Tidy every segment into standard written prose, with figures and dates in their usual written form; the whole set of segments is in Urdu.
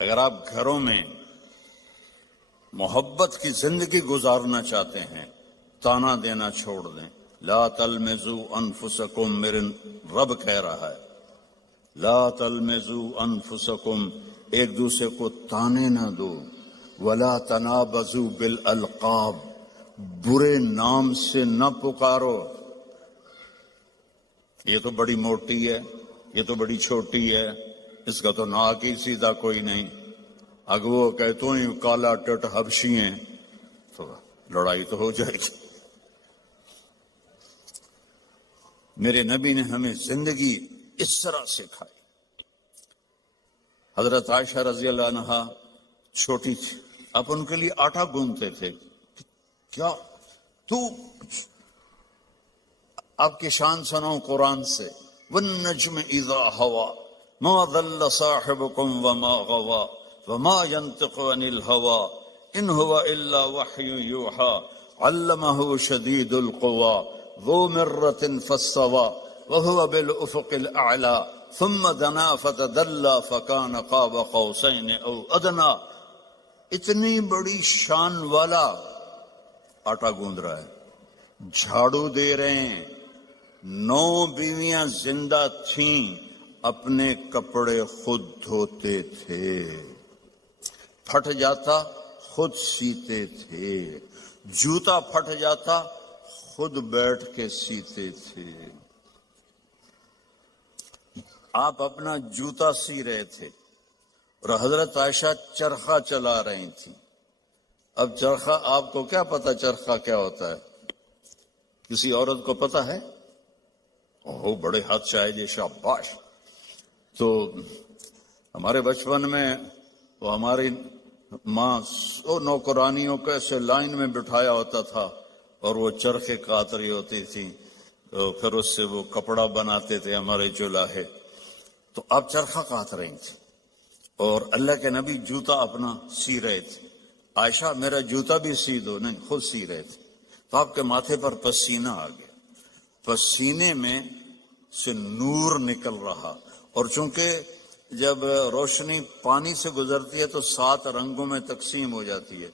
اگر آپ گھروں میں محبت کی زندگی گزارنا چاہتے ہیں، تانا دینا چھوڑ دیں. لا تلمزوا انفسکم، میرے رب کہہ رہا ہے لا تلمزوا انفسکم، ایک دوسرے کو تانے نہ دو. ولا تنابزوا بالالقاب، برے نام سے نہ پکارو. یہ تو بڑی موٹی ہے، یہ تو بڑی چھوٹی ہے، اس کا تو ناک ہی سیدھا کوئی نہیں. اگر وہ کہتوں ہی کالا ٹٹ حبشی ہیں تو لڑائی تو ہو جائے گی. میرے نبی نے ہمیں زندگی اس طرح سکھائی. حضرت عائشہ رضی اللہ عنہا چھوٹی تھی، اب ان کے لیے آٹا گوندتے تھے. کیا تو آپ کی شان سناؤ قرآن سے. والنجم اذا ہوا ما ضل صاحبكم وما غوا وما ينطق عن الهوى ان هو الا وحي يوحى علمه شديد القوى ذو مرة فاستوى وهو بالافق الاعلى ثم دنا فتدلى فكان قاب قوسين او ادنى. اتنی بڑی شان والا آٹا گوند رہا ہے، جھاڑو دے رہے ہیں. 9 بیویاں زندہ تھیں، اپنے کپڑے خود دھوتے تھے، پھٹ جاتا خود سیتے تھے، جوتا پھٹ جاتا خود بیٹھ کے سیتے تھے. آپ اپنا جوتا سی رہے تھے اور حضرت عائشہ چرخہ چلا رہی تھی. اب چرخہ، آپ کو کیا پتا چرخہ کیا ہوتا ہے؟ کسی عورت کو پتا ہے؟ اوہ بڑے ہاتھ شاید، شاباش. تو ہمارے بچپن میں وہ ہماری ماں نوکرانیوں کو ایسے لائن میں بٹھایا ہوتا تھا اور وہ چرخے کاٹ رہی ہوتی تھی، پھر اس سے وہ کپڑا بناتے تھے ہمارے جولاہے. تو آپ چرخہ کاٹ رہی تھی اور اللہ کے نبی جوتا اپنا سی رہے تھے. عائشہ میرا جوتا بھی سی دو، نہیں خود سی رہے تھے. تو آپ کے ماتھے پر پسینہ آ گیا، پسینے میں سے نور نکل رہا. اور چونکہ جب روشنی پانی سے گزرتی ہے تو 7 رنگوں میں تقسیم ہو جاتی ہے،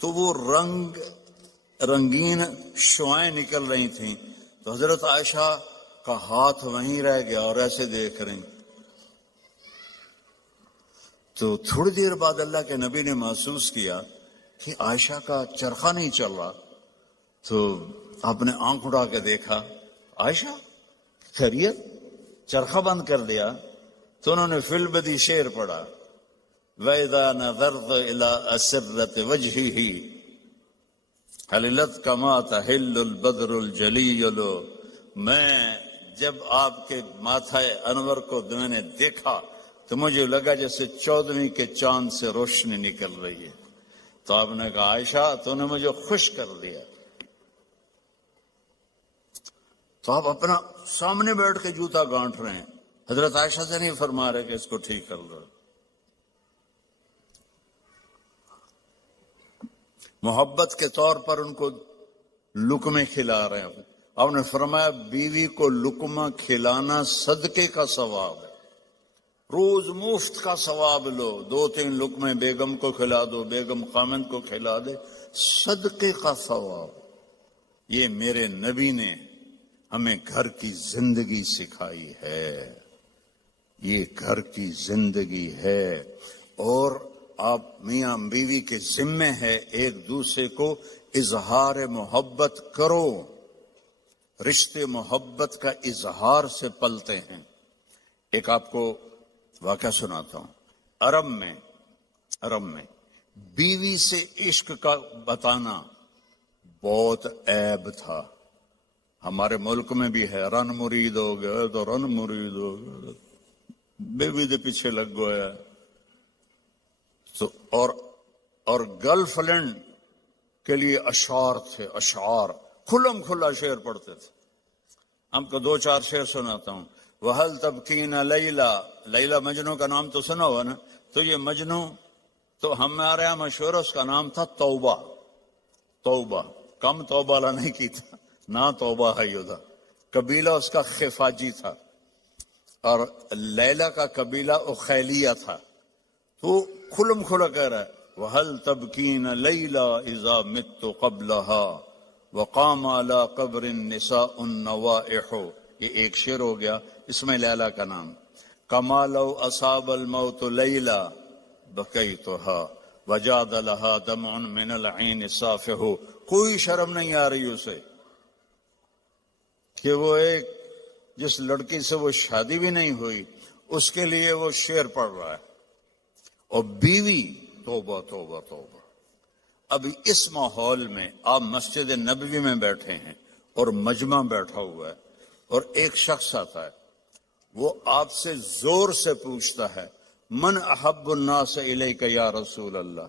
تو وہ رنگین شعائیں نکل رہی تھیں. تو حضرت عائشہ کا ہاتھ وہیں رہ گیا اور ایسے دیکھ رہی. تو تھوڑی دیر بعد اللہ کے نبی نے محسوس کیا کہ عائشہ کا چرخہ نہیں چل رہا. تو آپ نے آنکھ اٹھا کے دیکھا، عائشہ خیریت؟ چرخہ بند کر دیا. تو انہوں نے فی البدی شعر پڑھا، وَإِذَا نَظَرْتَ إِلَىٰ أَسِرَّةِ وَجْهِهِ حَلِلَتْ كَمَا تَحِلُّ الْبَدْرُ الْجَلِيُّ. میں جب آپ کے ماتھا انور کو میں نے دیکھا تو مجھے لگا جیسے 14ویں کے چاند سے روشنی نکل رہی ہے. تو آپ نے کہا عائشہ تو نے مجھے خوش کر دیا. تو آپ اپنا سامنے بیٹھ کے جوتا گانٹ رہے ہیں، حضرت عائشہ سے نہیں فرما رہے کہ اس کو ٹھیک کر دو. محبت کے طور پر ان کو لقمے کھلا رہے ہیں. آپ نے فرمایا بیوی کو لقمہ کھلانا صدقے کا ثواب ہے. روز مفت کا ثواب لو، 2-3 لقمے بیگم کو کھلا دو، بیگم خامند کو کھلا دے، صدقے کا ثواب. یہ میرے نبی نے ہمیں گھر کی زندگی سکھائی ہے، یہ گھر کی زندگی ہے. اور آپ میاں بیوی کے ذمے ہے ایک دوسرے کو اظہار محبت کرو. رشتے محبت کا اظہار سے پلتے ہیں. ایک آپ کو واقعہ سناتا ہوں. عرب میں بیوی سے عشق کا بتانا بہت عیب تھا. ہمارے ملک میں بھی ہے، رن مرید ہو گئے تو رن مرید ہو گئے، بیوی دے پیچھے لگ گیا. تو اور گرل فرینڈ کے لیے اشعار تھے، اشعار کھلم کھلا شعر پڑھتے تھے. ہم کو 2-4 شعر سناتا ہوں. وَهَلْ تَبْكِينَ لَيْلَا، لیلا مجنو کا نام تو سنا ہوا نا. تو یہ مجنو تو ہمارے یہاں مشہور، اس کا نام تھا توبہ. توبہ کم توبہ والا نہیں کی تھا، نہ توبہ ہے یودا. قبیلہ اس کا خفاجی تھا اور لیلا کا قبیلہ اخیلیہ تھا. تو کھلم کھلا کہہ رہا ہے وَهَلْ تَبْكِينَ لَيْلَا إِذَا مِتُّ قَبْلَهَا وَقَامَ عَلَى قَبْرِ النِّسَاءُ النَّوَائِحُ. یہ ایک شعر ہو گیا، اس میں لیلا کا نام. كَمَا لَوْ أَصَابَ الْمَوْتُ لَيْلَا بَكَيْتُهَا وَجَادَ لَهَا دَمْعٌ مِّنَ الْعَيْنِ صَافِحُ. کوئی شرم نہیں آ رہی اسے کہ وہ ایک جس لڑکی سے وہ شادی بھی نہیں ہوئی اس کے لیے وہ شعر پڑھ رہا ہے. اور بیوی، توبہ توبہ توبہ. اب اس ماحول میں آپ مسجد نبوی میں بیٹھے ہیں اور مجمع بیٹھا ہوا ہے اور ایک شخص آتا ہے، وہ آپ سے زور سے پوچھتا ہے من احب الناس الیک یا رسول اللہ،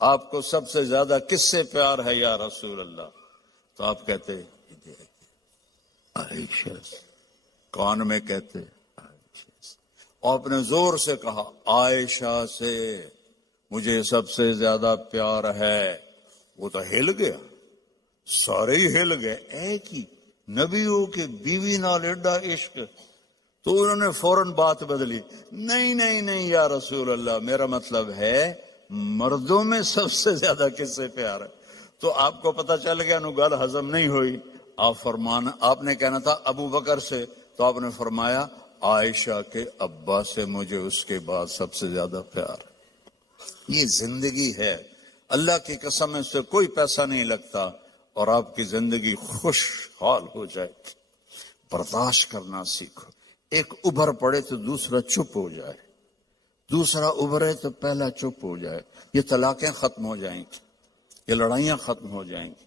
آپ کو سب سے زیادہ کس سے پیار ہے یا رسول اللہ؟ تو آپ کہتے عائشہ. کان میں کہتے آپ نے زور سے کہا عائشہ سے مجھے سب سے زیادہ پیار ہے. وہ تو ہل گیا، سارے ہی ہل گئے. ایک ہی نبیوں کے بیوی نال ایڈا عشق. تو انہوں نے فوراً بات بدلی، نہیں نہیں نہیں یا رسول اللہ، میرا مطلب ہے مردوں میں سب سے زیادہ کس سے پیار ہے. تو آپ کو پتہ چل گیا نو گل ہضم نہیں ہوئی. آپ نے کہنا تھا ابو بکر سے، تو آپ نے فرمایا عائشہ کے ابا سے مجھے اس کے بعد سب سے زیادہ پیار ہے. یہ زندگی ہے، اللہ کی قسم اس سے کوئی پیسہ نہیں لگتا اور آپ کی زندگی خوشحال ہو جائے. برداشت کرنا سیکھو. ایک ابھر پڑے تو دوسرا چپ ہو جائے، دوسرا ابھرے تو پہلا چپ ہو جائے. یہ طلاقیں ختم ہو جائیں گی، یہ لڑائیاں ختم ہو جائیں گی.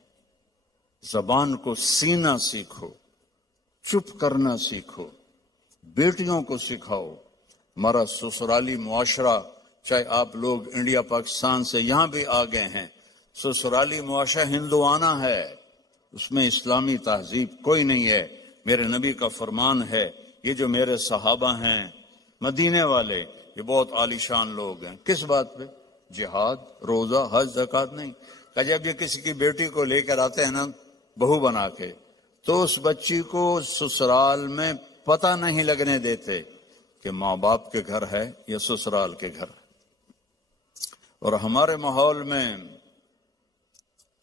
زبان کو سینا سیکھو، چپ کرنا سیکھو. بیٹیوں کو سکھاؤ. ہمارا سسرالی معاشرہ، چاہے آپ لوگ انڈیا پاکستان سے یہاں بھی آ گئے ہیں، سسرالی معاشرہ ہندوانہ ہے، اس میں اسلامی تہذیب کوئی نہیں ہے. میرے نبی کا فرمان ہے، یہ جو میرے صحابہ ہیں مدینے والے، یہ بہت عالی شان لوگ ہیں. کس بات پہ؟ جہاد، روزہ، حج، زکوٰۃ نہیں. کہ جب یہ کسی کی بیٹی کو لے کر آتے ہیں نا بہو بنا کے، تو اس بچی کو سسرال میں پتہ نہیں لگنے دیتے کہ ماں باپ کے گھر ہے یا سسرال کے گھر ہے. اور ہمارے ماحول میں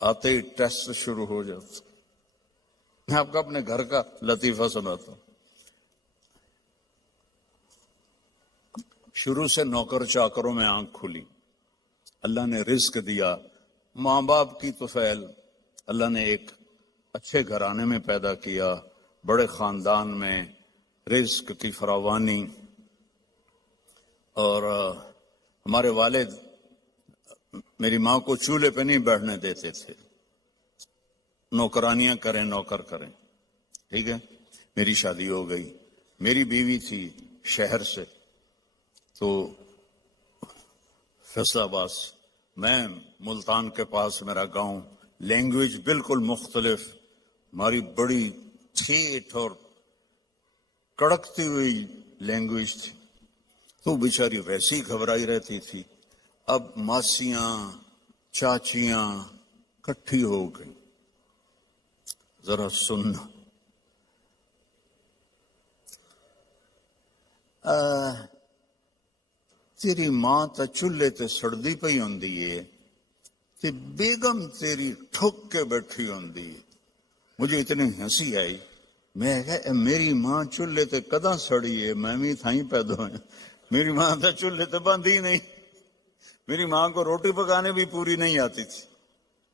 آتے ہی ٹیسٹ شروع ہو جاتا. میں آپ کو اپنے گھر کا لطیفہ سناتا ہوں. شروع سے نوکر چاکروں میں آنکھ کھلی، اللہ نے رزق دیا. ماں باپ کی تو فعل، اللہ نے ایک اچھے گھرانے میں پیدا کیا، بڑے خاندان میں، رزق کی فراوانی. اور ہمارے والد میری ماں کو چولہے پہ نہیں بیٹھنے دیتے تھے، نوکرانیاں کریں، نوکر کریں. ٹھیک ہے، میری شادی ہو گئی. میری بیوی تھی شہر سے، تو فیصل آباد، میں ملتان کے پاس میرا گاؤں. لینگویج بالکل مختلف، ہماری بڑی ٹھیٹ اور کڑکتی ہوئی لینگویج تھی. تو بیچاری ویسی گھبرائی رہتی تھی. اب ماسیاں چاچیاں کٹھی ہو گئی. ذرا سننا، تیری ماں تا چولہے تے سڑدی پئی ہوندی ہے تے بیگم تیری ٹھک کے بیٹھی ہوندی ہے. مجھے اتنی ہنسی آئی. میں کہا میری ماں چولہے تے کداں سڑی ہے، میں بھی تھائیں پیدا ہویا. میری ماں تا چولہے تے بندھی نہیں. میری ماں کو روٹی پکانے بھی پوری نہیں آتی تھی،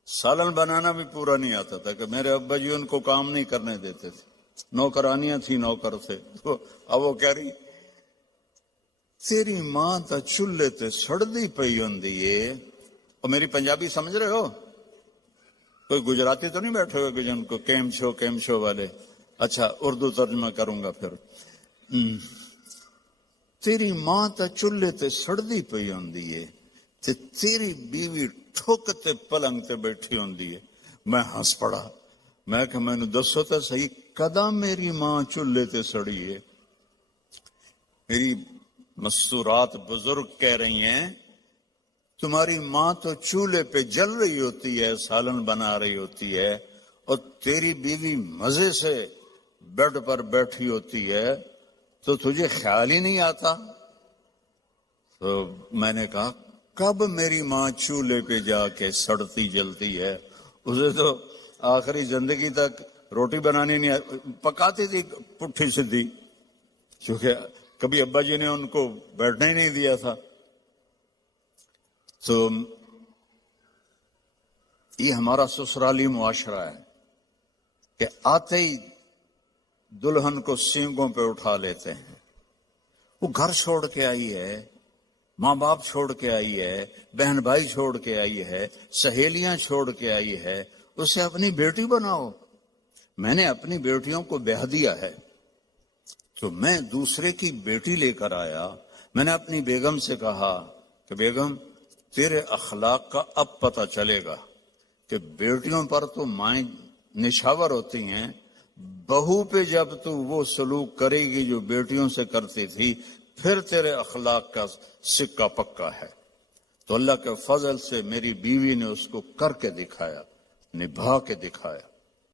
سالن بنانا بھی پورا نہیں آتا تھا، کہ میرے ابا جی ان کو کام نہیں کرنے دیتے تھے. نوکرانیاں تھی، نوکر تھے. تو اب وہ کہہ رہی تیری ماں تا چولہے تے سڑدی پئی ہوندی ہے. اور میری پنجابی سمجھ رہے ہو؟ کوئی گجراتی تو نہیں بیٹھے ہوئے کہ جن کو کیم شو والے؟ اچھا اردو ترجمہ کروں گا پھر. تیری ماں تا چولہے تے سڑدی پئی ہوندی ہے تے تیری بیوی ٹھک تے پلنگ تے بیٹھی ہوندی ہے. میں ہنس پڑا. میں کہ میں نے دسو تو صحیح، کدا میری ماں چولہے تے سڑی ہے؟ میری مستورات بزرگ کہہ رہی ہیں تمہاری ماں تو چولہے پہ جل رہی ہوتی ہے، سالن بنا رہی ہوتی ہے، اور تیری بیوی مزے سے بیڈ پر بیٹھی ہوتی ہے، تو تجھے خیال ہی نہیں آتا. تو میں نے کہا کب میری ماں چولہے پہ جا کے سڑتی جلتی ہے. اسے تو آخری زندگی تک روٹی بنانی نہیں پکاتی تھی پٹھی سدھی، کیونکہ کبھی ابا جی نے ان کو بیٹھنا ہی نہیں دیا تھا. تو یہ ہمارا سسرالی معاشرہ ہے کہ آتے ہی دلہن کو سینگوں پہ اٹھا لیتے ہیں. وہ گھر چھوڑ کے آئی ہے، ماں باپ چھوڑ کے آئی ہے، بہن بھائی چھوڑ کے آئی ہے، سہیلیاں چھوڑ کے آئی ہے، اسے اپنی بیٹی بناؤ. میں نے اپنی بیٹیوں کو بیاہ دیا ہے تو میں دوسرے کی بیٹی لے کر آیا. میں نے اپنی بیگم سے کہا کہ بیگم تیرے اخلاق کا اب پتہ چلے گا کہ بیٹیوں پر تو مائیں نشاور ہوتی ہیں، بہو پہ جب تو وہ سلوک کرے گی جو بیٹیوں سے کرتی تھی پھر تیرے اخلاق کا سکہ پکا ہے. تو اللہ کے فضل سے میری بیوی نے اس کو کر کے دکھایا، نبھا کے دکھایا.